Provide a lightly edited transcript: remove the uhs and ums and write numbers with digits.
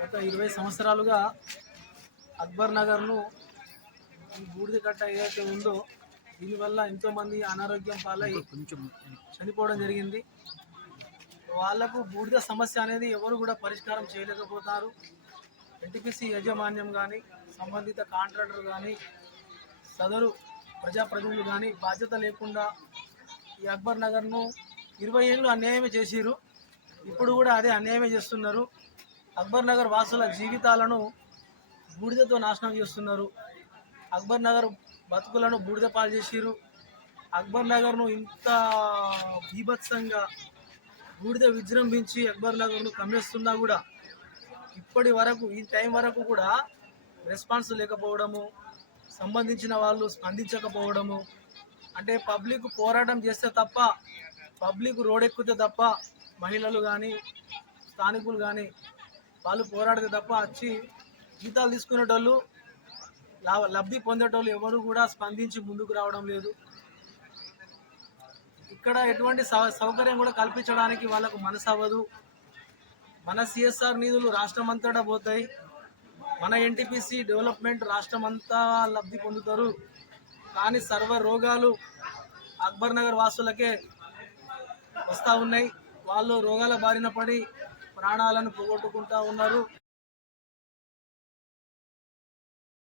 గత 20 సంవత్సరాలుగా అక్బర్ నగర్ను ఈ బూడిద కట్ట ఏదైతే ఉందో దీనివల్ల ఎంతోమంది అనారోగ్యం పాలై చనిపోవడం జరిగింది. వాళ్లకు బూడిద సమస్య అనేది ఎవరు కూడా పరిష్కారం చేయలేకపోతారు. ఎన్టీపీసీ యాజమాన్యం కానీ, సంబంధిత కాంట్రాక్టర్ కానీ, సదరు ప్రజాప్రతినిధులు కానీ బాధ్యత లేకుండా ఈ అక్బర్ నగర్ను 20 ఏళ్ళు అన్యాయమే చేసిరు. ఇప్పుడు కూడా అదే అన్యాయమే చేస్తున్నారు. అక్బర్ నగర్ వాసుల జీవితాలను బూడిదతో నాశనం చేస్తున్నారు. అక్బర్ నగర్ బతుకులను బూడిద పాలు చేసిరు. అక్బర్ నగర్ను ఇంత బీభత్సంగా బూడిద విజృంభించి అక్బర్ నగర్ను కమ్మేస్తున్నా కూడా ఇప్పటి వరకు ఈ టైం వరకు కూడా రెస్పాన్స్ లేకపోవడము, సంబంధించిన వాళ్ళు స్పందించకపోవడము, అంటే పబ్లిక్ పోరాటం చేస్తే తప్ప, పబ్లిక్ రోడెక్కితే తప్ప, మహిళలు కానీ స్థానికులు కానీ వాళ్ళు పోరాడితే తప్ప వచ్చి జీతాలు తీసుకునేటోళ్ళు, లబ్ధి పొందేటోళ్ళు ఎవరు కూడా స్పందించి ముందుకు రావడం లేదు. ఇక్కడ ఎటువంటి సౌకర్యం కూడా కల్పించడానికి వాళ్ళకు మనసు అవ్వదు. మన సిఎస్ఆర్ నిధులు రాష్ట్రం అంతటా పోతాయి. మన ఎన్టీపీసీ డెవలప్మెంట్ రాష్ట్రం అంతా లబ్ధి పొందుతారు. కానీ సర్వ రోగాలు అక్బర్ నగర్ వాసులకే వస్తూ ఉన్నాయి. వాళ్ళు రోగాల బారిన పడి ప్రాణాలను పోగొట్టుకుంటూ ఉన్నారు.